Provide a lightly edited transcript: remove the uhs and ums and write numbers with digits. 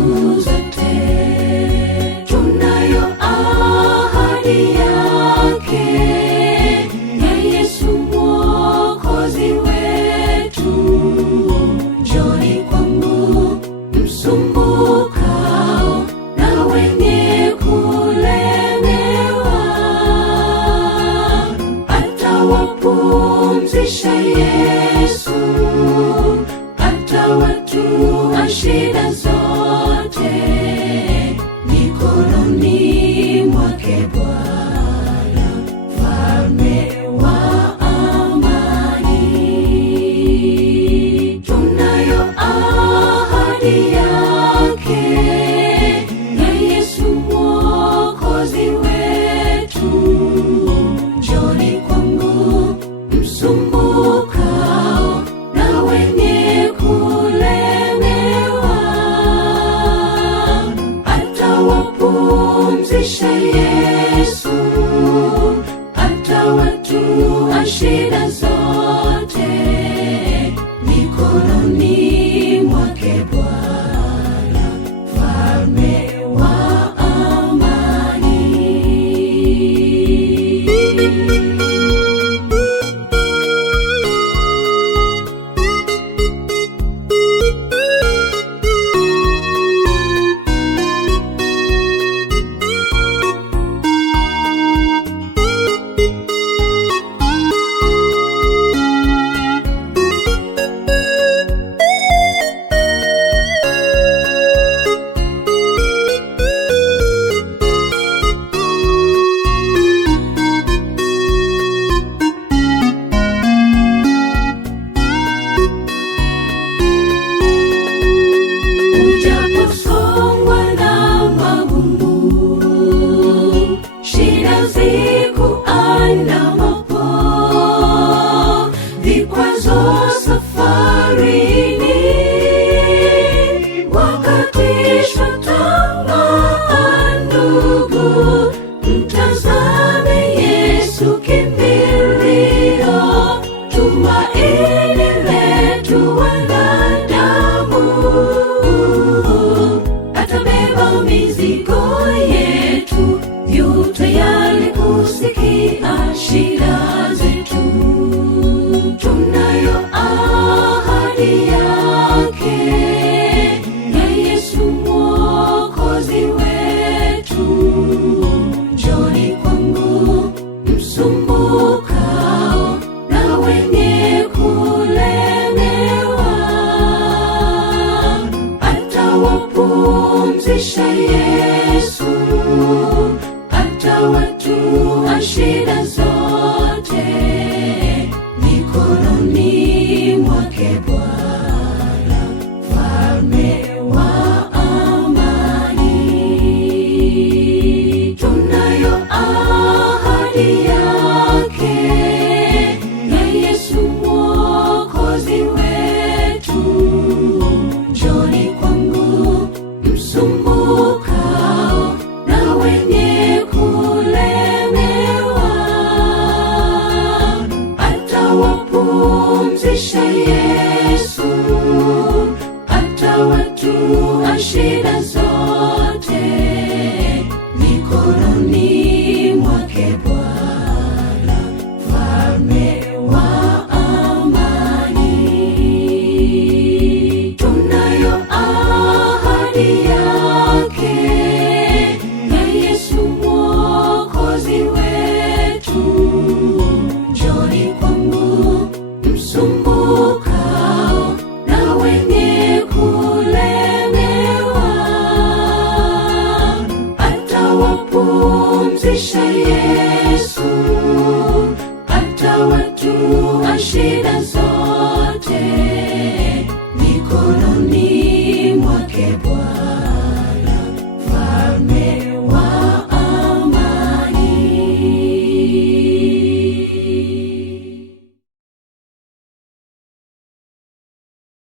zote. Tunayo ahadi yake ya Yesu Mwokozi wetu. Njoni kwangu msumbukao na wenye kulemewa, atawapumzisha Yesu, atawatua shida zote. Mikononi mwake Bwana, Mfalme wa amani. Tunayo ahadi yake ya Yesu Mwokozi wetu. Njoni kwangu msumbukao na wenye kulemewa, atawapumzisha Yesu, atawatua shida zote. Mikononi mwake Bwana, Mfalme wa amani. Ujaposongwa na magumu, shida zikuandamapo, vikwazo safarini, wakatishwa tamaa ndugu, mtazame Yesu kimbilio, tumaini letu wanadamu. Atabeba mizigo yetu, yu tayari kusikia shida zetu. Tunayo ahadi yake ya Yesu Mwokozi wetu. Njoni kwangu msumbukao na wenye kulemewa, atawapumzisha Yesu,